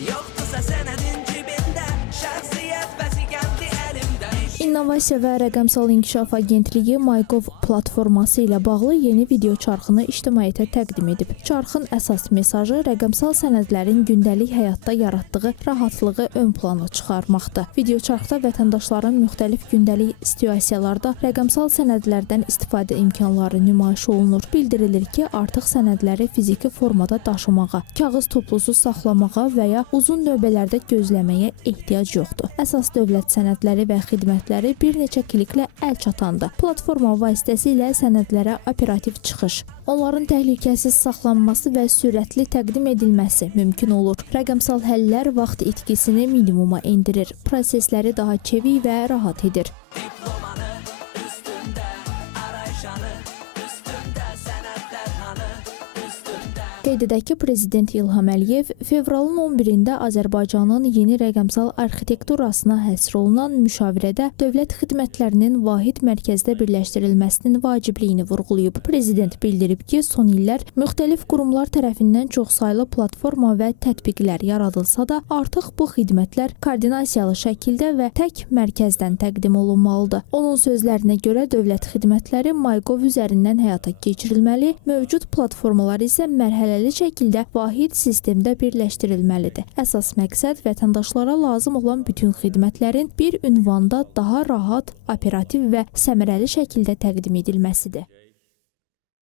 Yoxdursa sənədin cibində, şəxsiyyət vəsiqəmdi əlimdə. İnnovasiya və Rəqəmsal İnkişaf Agentliyi MyGov platforması ilə bağlı yeni video çarxını ictimaiyyətə təqdim edib. Çarxın əsas mesajı rəqəmsal sənədlərin gündəlik həyatda yaratdığı rahatlığı ön plana çıxarmaqdır. Video çarxda vətəndaşların müxtəlif gündəlik situasiyalarda rəqəmsal sənədlərdən istifadə imkanları nümayiş olunur. Bildirilir ki, artıq sənədləri fiziki formada daşımağa, kağız toplusu saxlamağa və ya uzun növbələrdə gözləməyə ehtiyac yoxdur. Əsas dövlət sənədləri və xidmətləri bir neçə kliklə əl çatandır. Platforma vasitəsilə sənədlərə operativ çıxış, onların təhlükəsiz saxlanması və sürətli təqdim edilməsi mümkün olur. Rəqəmsal həllər vaxt itkisini minimuma endirir, prosesləri daha çevik və rahat edir. Diplomanı üstündə, arayışanı üstündə, sənədlər hanı üstündə. Qeyd edək ki, Prezident İlham Əliyev fevralın 11-də Azərbaycanın yeni rəqəmsal arxitekturasına həsr olunan müşavirədə dövlət xidmətlərinin vahid mərkəzdə birləşdirilməsinin vacibliyini vurğulayıb. Prezident bildirib ki, son illər müxtəlif qurumlar tərəfindən çoxsaylı platforma və tətbiqlər yaradılsa da, artıq bu xidmətlər koordinasiyalı şəkildə və tək mərkəzdən təqdim olunmalıdır. Onun sözlərinə görə dövlət xidmətləri MyGov üzərindən həyata keçirilməli, mövcud platformalar isə mərhələli şəkildə vahid sistemdə birləşdirilməlidir. Əsas məqsəd vətəndaşlara lazım olan bütün xidmətlərin bir ünvanda daha rahat, operativ və səmərəli şəkildə təqdim edilməsidir.